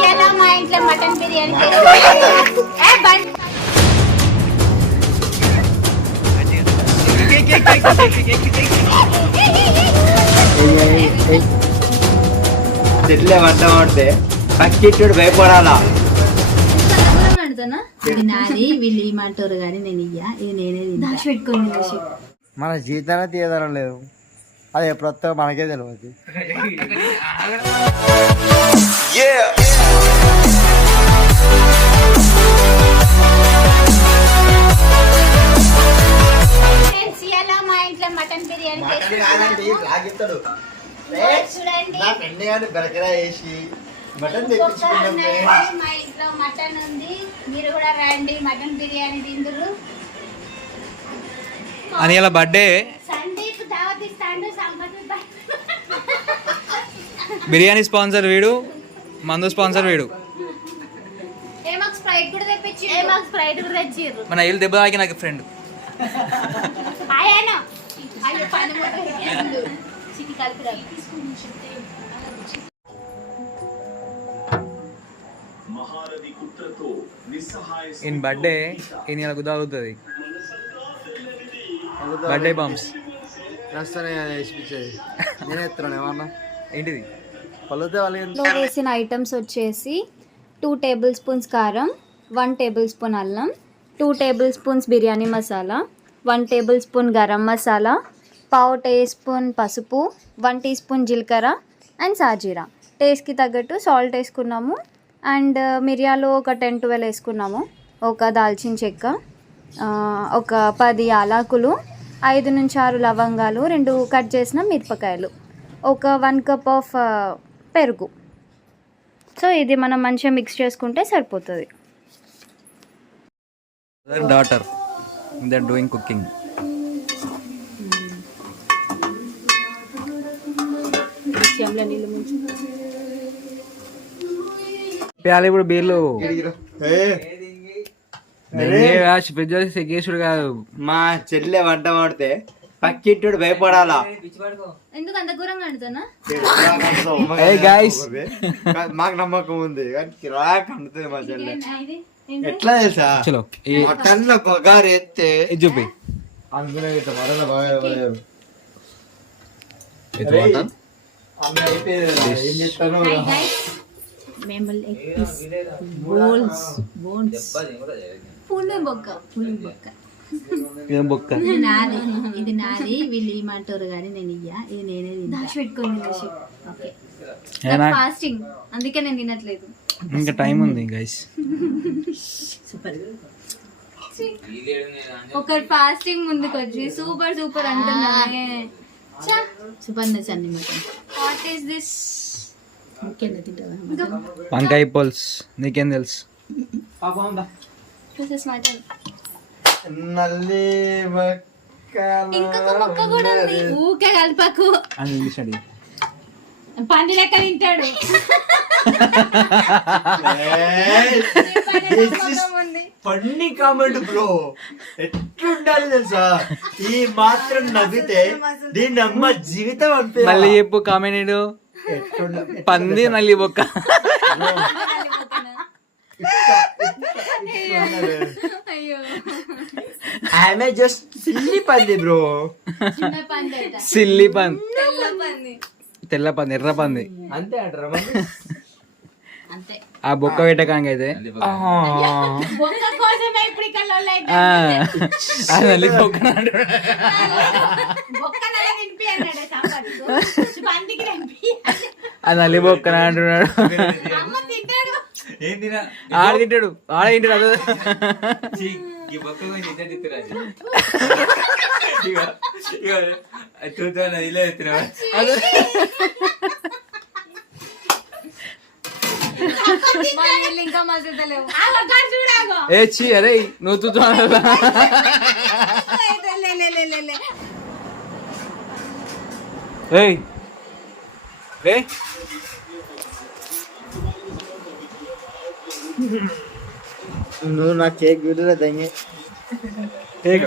ఇలా మా ఇంట్లో మటన్ బిర్యానీ. చెట్లే వంట పడితే పక్కిట్టుడు భయపడాలా? నాది వీళ్ళు ఇమ్మంటారు కానీ నేను ఇయ్యా ఇది నేనే దాచి పెట్టుకోండి దాచి. మన జీవితాన్ని తీయదనం లేదు. అది ఎప్పుడు వస్తుందో మనకే తెలియదు బిర్యానీ చేసి- చూడండి. నా ఫ్రెండ్ గాని బెరకరా వేసి మటన్ ఒక్కొక్క నైట్ మా ఇంట్లో మటన్ ఉంది. మీరు కూడా రండి మటన్ బిర్యానీ తిందురు. అని ఇలా బర్త్డే. సందీప్ దావత్ ఇస్తాడు సంపత్ బిర్యానీ స్పాన్సర్ వీడు మందు స్పాన్సర్ వీడు. మన ఇల్లు దెబ్బ తాకి నాకు ఫ్రెండ్ ఆయన చికి కలిపి. ఈయన బర్త్డే ఈయన ఇలా గుద్దాగుతుంది బర్త్డే బాంబ్స్ వస్తానే వేసిపించేది నేను ఎత్తున్నాను ఏమన్నా ఏంటిది పలుతే వేసిన ఐటమ్స్ వచ్చేసి టూ టేబుల్ స్పూన్స్ కారం వన్ టేబుల్ స్పూన్ అల్లం two tablespoons biryani masala one tablespoon garam masala పావు టీ స్పూన్ పసుపు వన్ టీ స్పూన్ జీలకర్ర అండ్ సాజీరా. టేస్ట్కి తగ్గట్టు సాల్ట్ వేసుకున్నాము అండ్ మిరియాలు ఒక టెన్ ట్వెల్వ్ వేసుకున్నాము. ఒక దాల్చిన చెక్క ఒక పది యాలకులు ఐదు నుంచి ఆరు లవంగాలు రెండు కట్ చేసిన మిరపకాయలు ఒక వన్ కప్ ఆఫ్ పెరుగు. సో ఇది మనం మంచిగా మిక్స్ చేసుకుంటే సరిపోతుంది. డాటర్ దర్ డూయింగ్ కుకింగ్ ప్యాలి ఇప్పుడు బీర్లు. ఫ్రిడ్జ్ సెకేసుడు కాదు. మా చెల్లె వంట పడితే పక్కిట్టుడు భయపడాలా? ఎందుకు అంత ఘోరంగా. మాకు నమ్మకం ఉంది. కానీ కిరాక్ అంటుంది మా చెల్లె. ఎట్లా తెలుసా? చలో ఈ మటన్లో బగారు ఎత్తే ఇది చూపి. అందులో ఇట్లా మటన్ బాగా ఇవ్వలేరు ఇది వాటర్. అన్న అయితే ఏం చేస్తాను మేము బోన్స్ బోన్స్ పులి బొక్క. పులి బొక్క. ఏం బొక్క? ఇది నాది. ఇది నాది. వీళ్ళు ఇమ్మంటారు కానీ నేను ఇయ్యా. ఇది నేనే దాచి పెట్టుకోండి ఓకే? ఫాస్టింగ్ అందుకే నేను తినట్లేదు. ఇంకా టైం ఉంది గైస్ సూపర్ ఒకరు ఫాస్టింగ్ ముందుకు వచ్చి సూపర్ సూపర్ అంటున్నానే సూపర్ నచ్ అన్ని మటన్. వాట్ ఈస్ దిస్ వంకాయ పోల్స్. నీకేం తెలుసు? ఇంకొక మొక్క కూడా ఉంది. ఊకే కలపకు. అని పంది లెక్క తింటాడు. Funny comment bro. ఎట్లుండాలి తెలుసా? ఈ మాత్రం నవ్వితే దీన్ని అమ్మ జీవితం అనిపి మళ్ళీ చెప్పు కామెంట్ పంది నల్లి బొక్క. అయ్యో. ఆమె జస్ట్ సిల్లి పంది బ్రో. చిన్న పంది అట. సిల్లి పంది. తెల్ల పంది. ఎర్ర పంది. అంతే అంటారా అంతే ఆ బొక్క పెట్టకాంగ అయితే నల్లి బొక్క బొక్క అంటున్నాడు ఆడ తింటాడు. ఆడ తింటాడు అదే మా వీళ్ళు ఇంకా మసులుతలేవు ఆగో, కాదు చూడాగో ఏ చీ అరే నువ్వు చూద్దాం లే, లే, లే, లే, లే. ఏయ్ రే. నువ్వు నా కేక్ వీడియో దంగి? కేక్?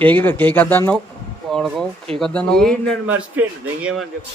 కేక్ కేక్ వద్దన్నావు వాడుకో కేక్ వద్దన్నావు నన్ను మర్చిపోయింది దెంగేమని చెప్పు.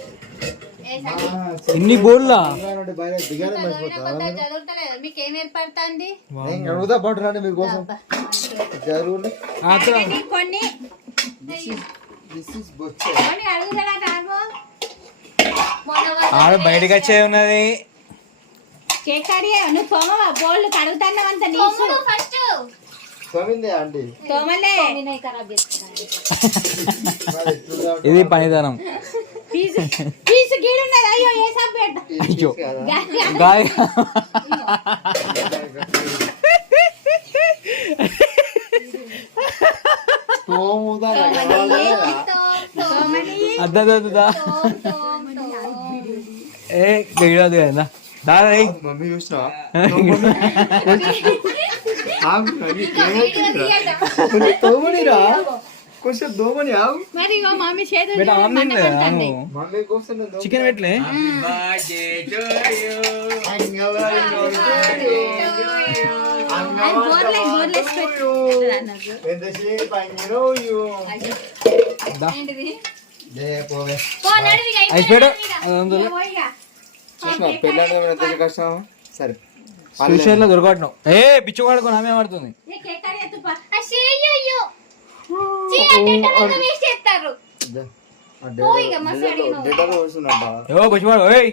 ఇన్ని మీకు ఏం ఏర్పడుతుంది అడుగుతా మీకోసం. కొన్ని? ఆడ బయటకు వచ్చే ఉన్నది. కేక్ కడిగే నువ్వు తోమవా బోళ్ళు కడుగుతున్నావు అంత నీసు ఫస్ట్. ఇది పనితనం. అయ్యో. గాయ. తోముదా రకాలు. తోమని అద్దా ఏ గీడదు కదా దాదా. మమ్మీ చూసినా తోమనిరా? కొంచెం దోమని ఆవు మరి ఇగో మమ్మీ చేతులు బేటా ఆన్ తినలే ఆను. మమ్మీ కోసం చికెన్ పెట్టలే అయిపోయాడు పెళ్ళి కష్టం సరే స్టేషన్లో దొరకట్ను ఏ పిచ్చి వాడుకో నామే పడుతుంది ఏయ్!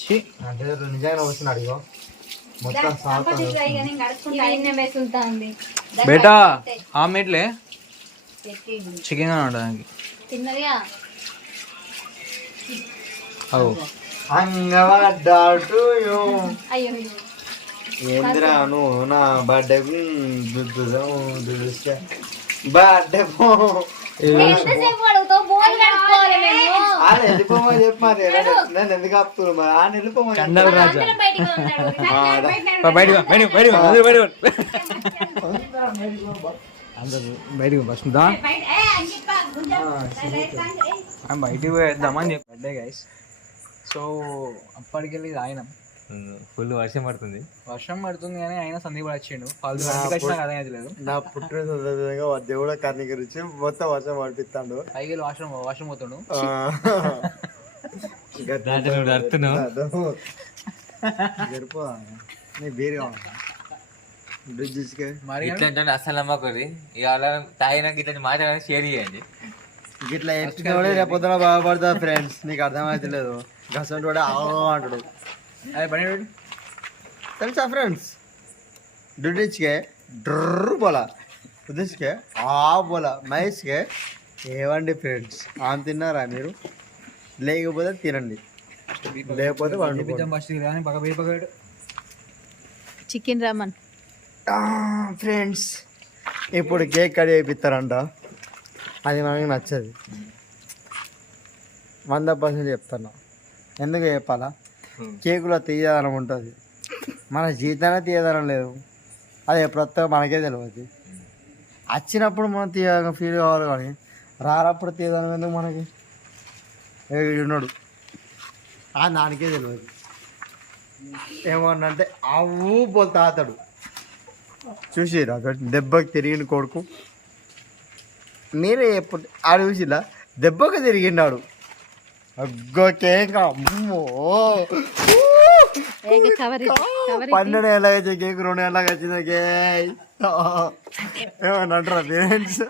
ఛీ. అంటే నిజంగా వస్తున్నాడు ఇగో. మొత్తం బేటా ఆమ్లెట్లే చికెన్ అనమాట దానికి. తిన్నదిగా? అవు. అంగవడ్డాటు అయ్యో. ఏందిరా నువ్వు? నా బర్త్డే పో. ఆయన వెళ్ళిపోమని చెప్పు మరి. నన్ను ఎందుకు ఆపుతున్నారు మరి? ఆయన వెళ్ళిపోమని చెప్పు. కండల రాజా. అందరం బయటికి అందరూ పోయేద్దామని చెప్పి బర్త్డే గైస్ సో అప్పటికెళ్ళి ఆయన ఫుల్ వర్షం పడుతుంది. వర్షం పడుతుంది కానీ అయినా సందీప్ వచ్చిండు. వచ్చినా అది లేదు నా పుట్టిన దేవుడ కర్ణీకరించి మొత్తం వర్షం పడిపిస్తాడు. పైకి వాష్రూమ్ వాష్రూమ్ పోతాడు. అర్థను గడిపో నీ బీరు ఇట్లాంటి అసలు ఇవాళ తాగినాక ఇట్లాంటి షేర్ చేయండి. ఇట్లా రేపు పొద్దున బాగుపడతా ఫ్రెండ్స్ నీకు అర్థమైతలేదు. గసంటి కూడా ఆవో అంటాడు. అదే పని. తెలుసా ఫ్రెండ్స్ డుడిచ్కే డ్రర్ బోలా. ఉద్దేశ్కే ఆ బోలా. మహేష్కే ఏవండి ఫ్రెండ్స్ ఆమె తిన్నారా మీరు? లేకపోతే తినండి. లేకపోతే. చికెన్ రమన్ ఫ్రెండ్స్ ఇప్పుడు కేక్ కట్ చేయిస్తారంట అది మనకి నచ్చదు. వంద పర్సెంట్ చెప్తున్నా. ఎందుకు చెప్పాలా? కేకులో తీయదనం ఉంటుంది. మన జీవితానే తీయదనం లేదు. అది ఎప్పుడొస్తా మనకే తెలియదు వచ్చినప్పుడు మనం తీయ ఫీల్ కావాలి కానీ రానప్పుడు తీయదనం ఎందుకు మనకి? ఉన్నాడు. ఆ దానికే తెలియదు ఏమన్నంటే అవ్వు పోతా అతడు చూసిరా దెబ్బకి తిరిగిన కొడుకు. మీరే ఎప్పుడు ఆడు చూసిలా దెబ్బకు తిరిగినాడు అగ్గో కేక అమ్మో కవర్ పన్నెండు ఏళ్ళకి వచ్చే కేక్ రెండు ఏళ్ళకి వచ్చింది కేక్ ఏమన్నా అంటారా పేరెంట్స్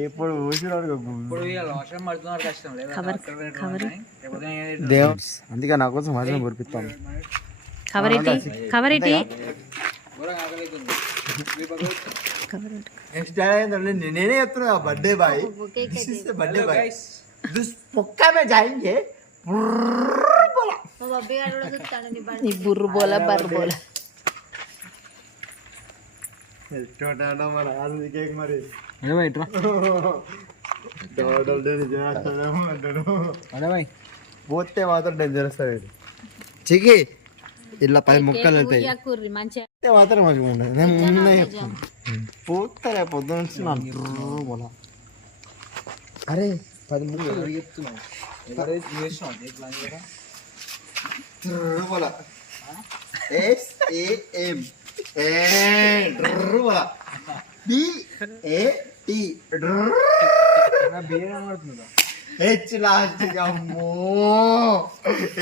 ఇప్పుడు చూసినాడు ఇప్పుడు ఇవాళ వర్షం పడుతున్నారు కష్టం లేదా అక్కడ పెట్టు ఉన్నాయి. లేకపోతే ఏది- దేవుడు అందుకే నా కోసం వర్షం కురిపిస్తాను కవర్ ఇటీ కవర్ ఇటీ ఘోరంగా ఆకలిఅవుతుంది. మీ పక్క పెట్టు. నెక్స్ట్ డే ఏంటంటే నేనే చెప్తున్నా బర్త్డే బాయ్ బర్త్డే బాయ్ పొక్క మే జాయింగే ఈ బుర్రు. బోల బర్రు బోల. మరి కేక్ మరి. బాయ్ ఇట్రా చేస్తాడేమో అంటాడు. అదే బాయ్. పోతే మాత్రం డేంజర్ వస్తుంది చికి ఇలా పది ముక్కలు వెళ్తాయి కుర్రి మంచిగా. పూస్తే మాత్రం మంచిగా ఉండదు నేను ముందే చెప్తాను పూస్తలే పొద్దున నుంచి నా. అరే పది ముక్కలు చెప్తున్నావు ఎస్ ఏఎం ఏ? డ్రువల బి? ఏ? టి? డ్రువల హెచ్ లాస్ట్ అమ్మో.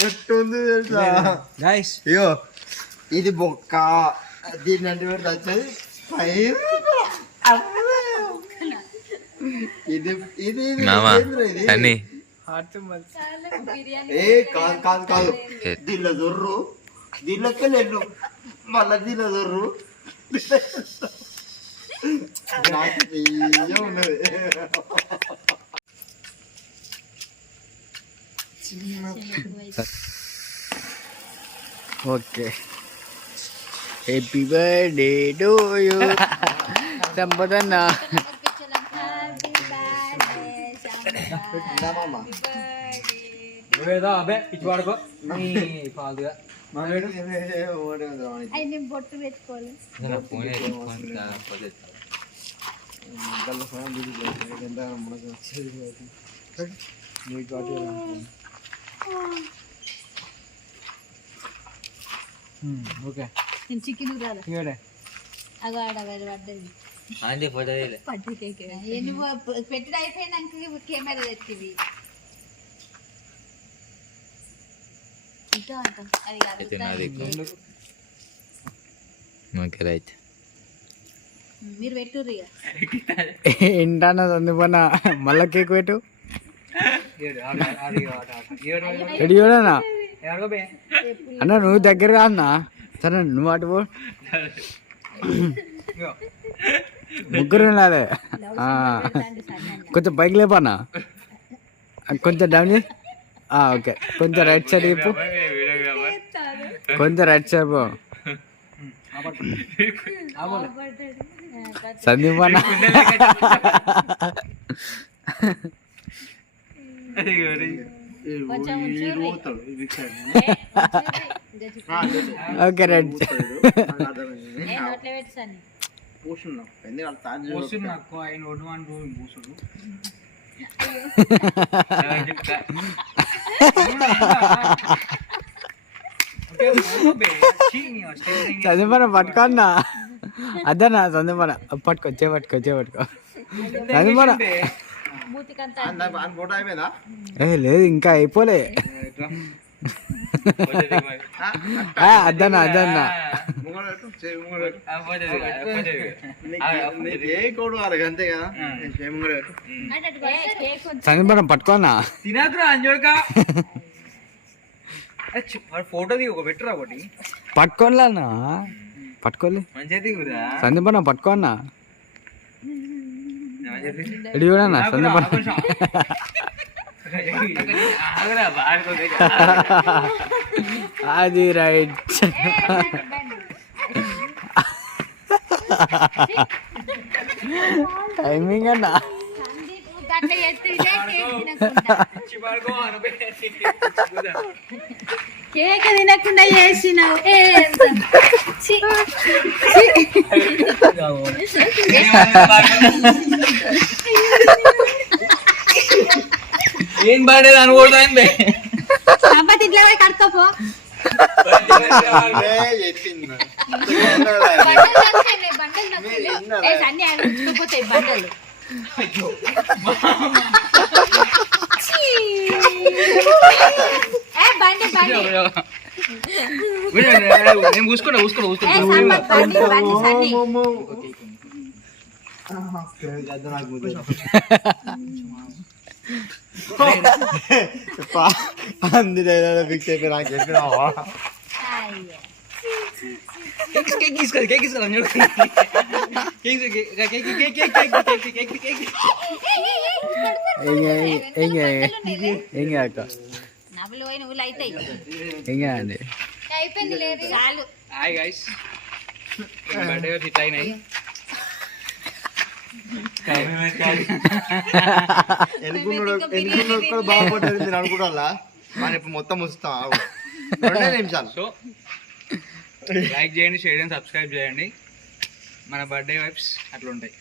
ఎట్టుంది తెలుసా? గైస్ ఇది బొక్క. దీని అంటే వచ్చేది ఫైర్ ఇది ఇది మామా? అన్ని ఏ కాదు కాదు కాదు. దీనిలో దొర్రు దీనిలోకి వెళ్ళు మళ్ళా దీనిలో దొర్రు ఉన్నది. Okay. Happy birthday to you సంపదన్న. నువ్వేదో అబే ఇచ్చి వాడుకో పెట్టుకోవాలి ఓకే చికెన్ అగో ఆడ పడ్డది. అంతే పడ్డదేలే అయిపోయినాక కెమెరా తెచ్చివి మళ్ళా కేక్ పెట్టు. చూడనా అన్న నువ్వు దగ్గర అన్నా సరే నువ్వు అటు పో. ముగ్గురు ఉండాలి. కొంచెం పైకి లేపన్నా కొంచెం డౌన్ ఓకే. కొంచెం రైట్ సైడ్ చెప్పు. కొంచెం రైట్ సైడ్ పో సందీప్ అన్న. ఓకే రైట్ పోషన్ పోషన్ నాకు. ఆయన ఒడ్డు పట్టుకొచ్చే చదివన చదివన పట్టుకో చే పట్టుకో చదివన ఏ లేదు ఇంకా అయిపోలే. అద్దన్న అద్దన్న. సంగీతం పట్టుకోనా? తినకురా అంజోడక. ఫోటో ఒక పెట్టురా ఒకటి. పట్టుకోలేనా పట్టుకోలే. సందీపన్న పట్టుకోనా? అది రైట్. టైమింగ్ అన్నా. కేక్ తినకుండా చేసినావు. ఏ ఏం పడేది అనుకోవద్దు సంపత్ ఇంట్లో పోయి కడుకోపో నేను కూసుకున్నా కూసుకున్నా కూసుకున్నా. కూసుకున్నా ఏ కూసుకున్నా సంపత్ బండి బండి సన్ని ఫిక్స్ అయిపోయి నాకు చెప్పినావా అయ్యో. కేక్ తీసుకోవాలి కేక్ తీసుకోవాలి అంజోడు cake cake cake cake cake cake cake cake ఏం అక్క నవ్వులు పోయి నువ్వులు అవుతాయి ఏం అండి అయిపోయింది లేదు చాలు హాయ్ గైస్ బర్త్డే వచ్చి ఇట్లా అయినాయి ఎనుకున్నాడు ఎనుకున్నాడు బాగుపడ్డాడు మీరు అనుకుంటా మన ఇప్పుడు మొత్తం వస్తాం ఆగు. రెండే నిమిషాలు. సో లైక్ చేయండి షేర్ చేయండి సబ్స్క్రైబ్ చేయండి. మన బర్త్డే వైబ్స్ అట్లా ఉంటాయి